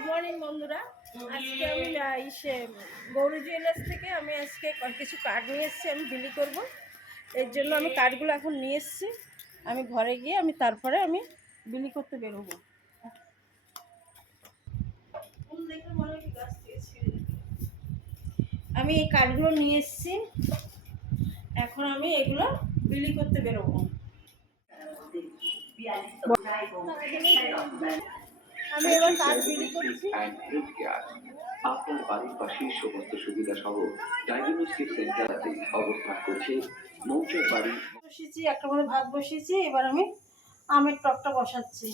Good morning বন্ধুরা। আজকে আমি গৌরী জুয়েলার্স থেকে আমি আজকে কিছু কার্ড নিয়ে এসেছি, আমি বিলি করব। এর জন্য আমি কার্ডগুলো এখন নিয়ে এসেছি। আমি ঘরে গিয়ে তারপরে আমি বিলি করতে বেরোবো। আমি এই কার্ডগুলো নিয়ে এসেছি, এখন আমি এগুলো বিলি করতে বেরোবো। আমি এবার কার্ড বিলি করছি। আপনার বাড়ির পাশে সমস্ত সুবিধা সহ ডায়াগনস্টিক সেন্টারে অবস্থান করছে মৌচার বাড়ি। বসিয়েছি, একটা করে ভাত বসিয়েছি, এবার আমি আমের টকটা বসাচ্ছি।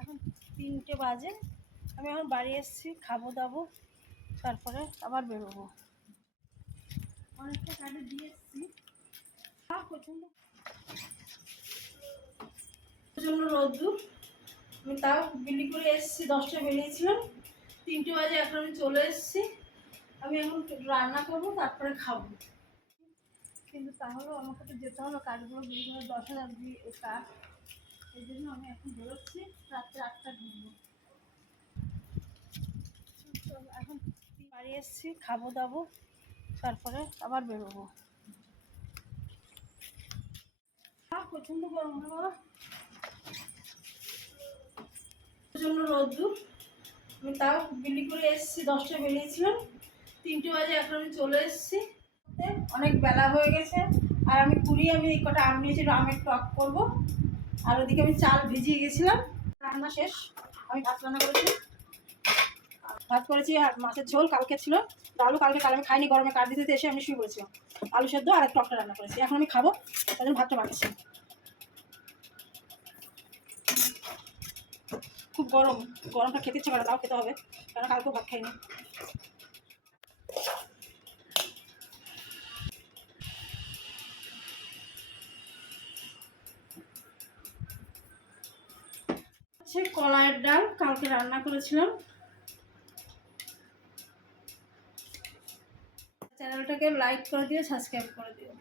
এখন 3টে বাজে, আমি এখন বাড়ি এসেছি, খাবো দাবো, তারপরে আবার বেরোবো। অনেকটা কাজে দিয়ে এসেছি, প্রচণ্ড রোদ্দুর। আমি তাও বিলি করে এসেছি, 10টা বেরিয়েছিলাম, 3টে বাজে এখন আমি চলে এসেছি। আমি এখন রান্না করবো, তারপরে খাবো। কিন্তু তাহলেও আমাকে তো যেতে হবে, কাজগুলো বিলি করে 10,000 দিয়ে কাজ। এই জন্য আমি এখন বেরোচ্ছি, রাত্রে 8টা ঢুকবো। এখন বাড়ি এসেছি, খাবো দাবো, তারপরে আবার বেরোবো। প্রচণ্ড গরম, বাবা প্রচণ্ড রোদ্দুর। আমি তাও বিলি করে এসেছি, 10টা বেরিয়েছিলাম, 3টে বাজে এখন আমি চলে এসেছি। অনেক বেলা হয়ে গেছে, আর আমি এই কটা আম নিয়েছি, আমের টক করবো। আর ওদিকে আমি চাল ভিজিয়ে গেছিলাম। রান্না শেষ, আমি ভাত রান্না করেছি, আর মাছের ঝোল কালকে ছিল, ডালু কাল আমি খাইনি, গরমে কাঠ দিতে এসে আমি শুয়ে পড়েছিলাম। আলু সেদ্ধ আর এক টকটা রান্না করেছি, এখন আমি খাবো, তাই জন্য ভাতটা বাড়ছি। খুব গরমটা খেতে ইচ্ছে করে, তাও খেতে হবে, কারণ কালকেও ভাত খাইনি। কলাইয়ের ডাল কালকে রান্না করেছিলাম। চ্যানেলটাকে লাইক করে দিও, সাবস্ক্রাইব করে দিও।